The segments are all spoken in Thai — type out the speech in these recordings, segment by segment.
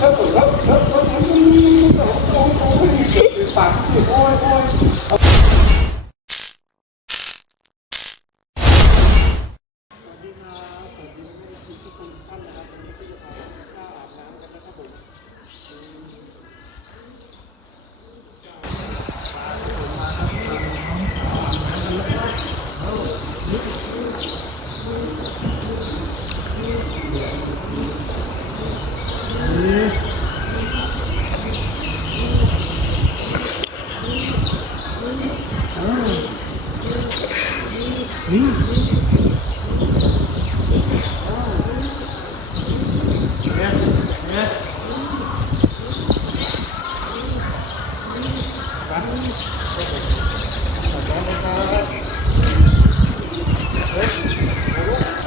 ถ้าผมก็ถ้าผมไม่มีปัญหาผมไม่มีปัญหาโอ้ยโอ้ย Yeah.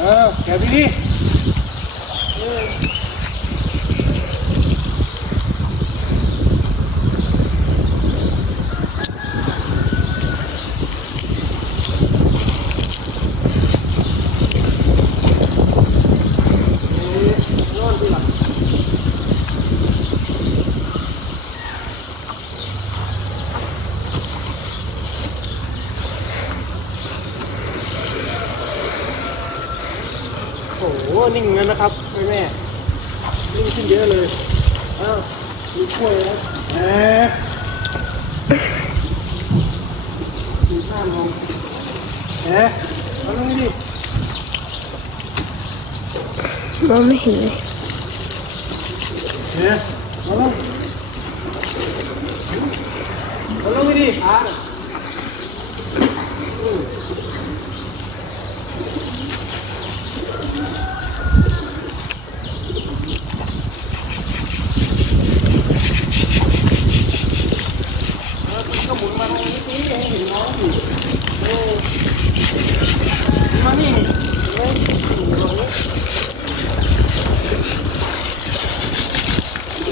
Ah. โอ้โหนิ่งงั้นนะครับแม่แม่นิ่งขึ้นเยอะเลยอ้าวมีกล้วยแล้วแหมดูหน้ามองแหมเอาลงนี่ดิมองไม่เห็นเลยแหมเอาลงเอาลงนี่ดิขา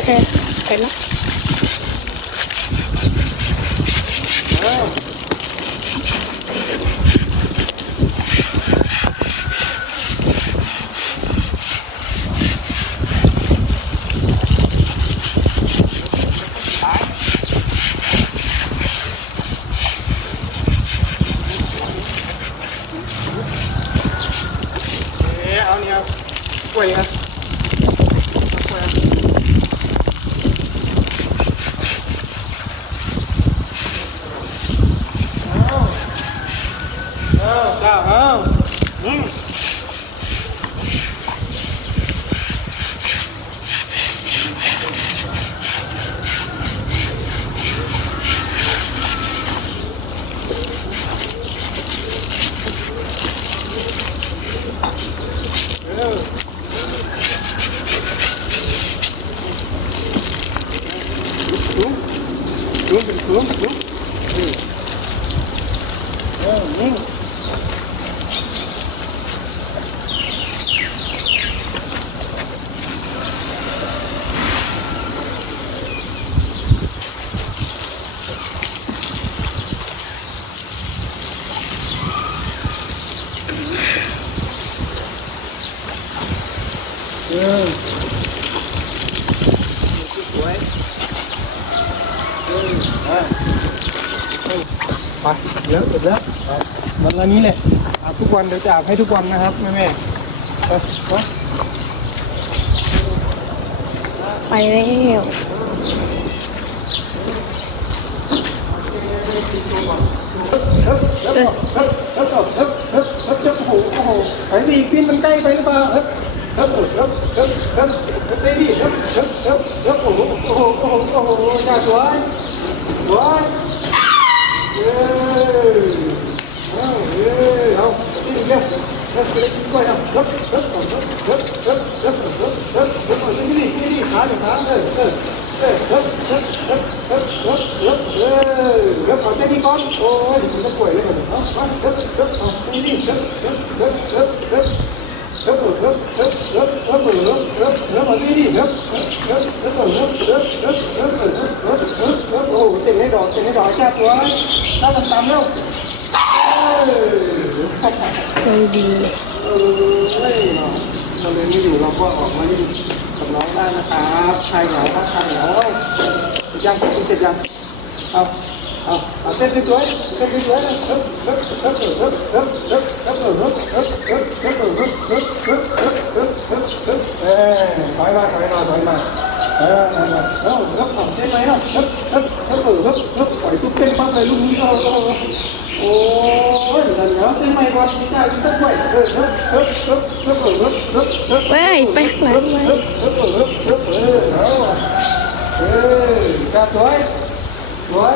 que Move. เออสวยเออไปไปเยอะเดี๋ยวไปวันละนี้เลยอาบทุกวันเดี๋ยวจะอาบให้ทุกวันนะครับแม่แม่ไปไปไปแล้วแล้วก็แล้วแล้วก็แล้วแล้วแล้วจะโอ้โหโอ้โหไปดีขึ้นมันใกล้ไปหรือเปล่าแล้ว แล้วแล้วแล้วแล้วแล้วไปดีแล้วแล้วแล้วแล้วโอ้โหโอ้โหโอ้โหโอ้โหน่าสวยสวยเออเอาเออเอาที่นี่เนี่ยแล้วไปกินกล้วยเอาแล้วแล้วแล้วแล้วแล้วแล้วแล้วแล้วแล้วที่นี่ที่นี่ขาเนี่ยขาเออเออเออแล้วแล้วแล้วแล้วแล้วแล้วเออแล้วขอใจดีก่อนโอ้ยมันจะป่วยเลยมันเอา ฮึบฮึบฮึบฮึบฮึบฮึบฮึบฮึบฮึบฮึบมาที่นี่ฮึบฮึบฮึบฮึบฮึบฮึบฮึบฮึบฮึบฮึบฮึบฮึบโอ้เต็มให้ดอกเต็มให้ดอกจ้าตัวน่าต่ำๆแล้วใจดีเออเฮ้ยเราเรียนไม่อยู่เราก็ออกมาอยู่กับน้องได้นะครับใครเหงาครับใครเหงายังเสร็จยังเอา เอาเอาเต้นสวยเต้นสวยนะฮึบฮึบฮึบฮึบฮึบฮึบฮึบฮึบฮึบฮึบฮึบฮึบฮึบฮึบฮึบฮึบฮึบฮึบฮึบเออถอยมาถอยมาถอยมาเออเออเออฮึบเต้นไหมนะฮึบฮึบฮึบฮึบฮึบปล่อยตุ๊กเต้นปั๊บเลยลูกนี้ก็ก็โอ้ยนั่นแล้วเต้นไหมก่อนไม่ได้ต้องไหวเออฮึบฮึบฮึบฮึบฮึบฮึบฮึบเว้ยไปไหนฮึบฮึบฮึบฮึบเออเอาเออจ้าสวยสวย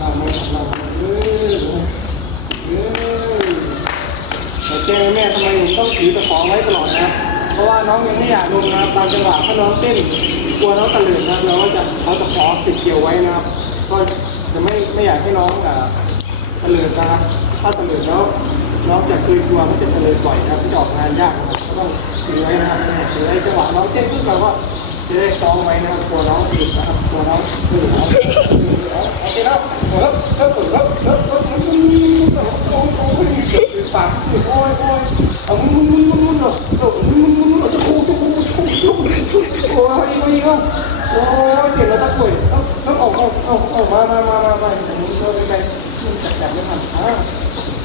น้ำไม่เออเออแต่เจ๊แม่ทำไมต้องถือตะของไว้ตลอดนะ เพราะว่าน้องยังไม่อยากลงนะบางจังหวะถ้าน้องเต้นกลัวน้องตะลึงนะเราก็จะเอาตะขอติดเกี่ยวไว้นะครับก็จะไม่ไม่อยากให้น้องอะตะลึงนะครับถ้าตะลึงแล้วน้องจะเคยกลัวก็จะตะลึงบ่อยนะครับที่จออกงานยากนะครับก็ต้องถือไว้นะครับถือไว้จังหวะน้องเต้นขึ้นมาก็ จะได้ฟ้องไว้นะครับกลัวน้องติดนะครับกลัวน้องตื่นเอาโอเคครัะเฮ้ยเฮ้ยเฮ้ยเฮ้ยเฮ้ยเอ้ยโอ้ยโอ้ยปากโอ้ยโอ้ยเอามึงมึงมึงมึงมึงหรอหลบมึงมึงมึงหรอจะกูจะกูจะกูจะกูโอ้ยไม่เอาโอ้ยเจ็บแล้วตะกุยต้องต้องออกออกออกออกมามามามามาอย่างนี้เราไปไปจัดจัดไม่ทันอ่า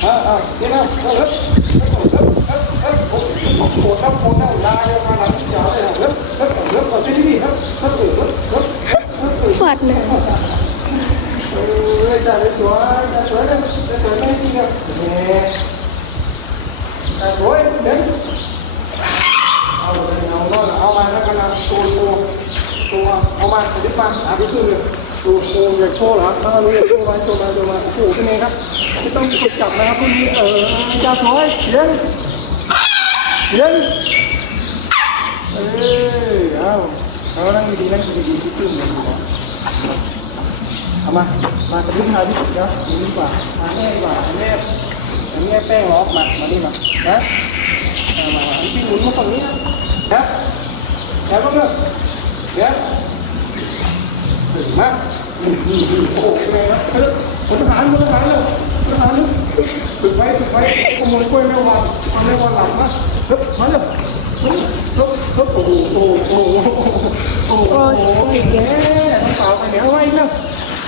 อ่าอ่าเดี๋ยวนะเฮ้ยเฮ้ยเฮ้ยเฮ้ยโอ้ยโคตรโคตรน่าด่าเลย ดเลย เอามาดิมาหาพี่ชื่อเลยดูโคใหญ่โคเหรอเออรู้ใหญ่โคมาโชว์มาโชวมาโอ้โหเป็นไงครับไม่ต้องกดจับนะครับคุณนี้เออจ้าพลอยเลี้ยงเลี้ยเอาเอาแเอานั่งดีๆนั่งดีๆที่ตื่นเลยนะามา มากระดิ่งหาดิเดี๋ยวดีกว่ามาแม่ดีกว่าแม่อันนี้แป้งล็อกมา มาดิมานะมามาอันที่หมุนมาฝั่งนี้นะนะแล้วก็เลือกเดี๋ยวมาโอ้โหไงวะเออพลทหารพลทหารเลยพลทหารเลยฝึกไว้ฝึกไว้ขโมยกล้วยไม่วันทำไม่วันหลังนะเฮ้ยมาเลยเฮ้ยเฮ้ยโอ้โหโอ้โหโอ้โหโอ้โหโอีกแล้วต้องเป่าไปเดี๋ยวไว้นะ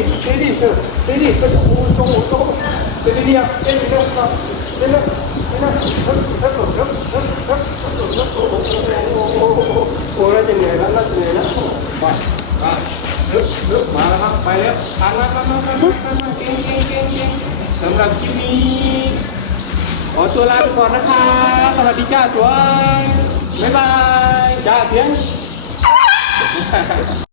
dedi, dedi, dedi, kata untung, untung, jadi dia, dia dia dia dia Orang yang ni, orang yang ni, lah. Baik, baik. Lep, malah, baik. Anak, anak, anak, anak, keng, keng, keng, keng. สำหรับคลิปนี้ขอตัวลาไปก่อนนะคะสวัสดีจ้าสวยบ๊ายบายจ้าเพียง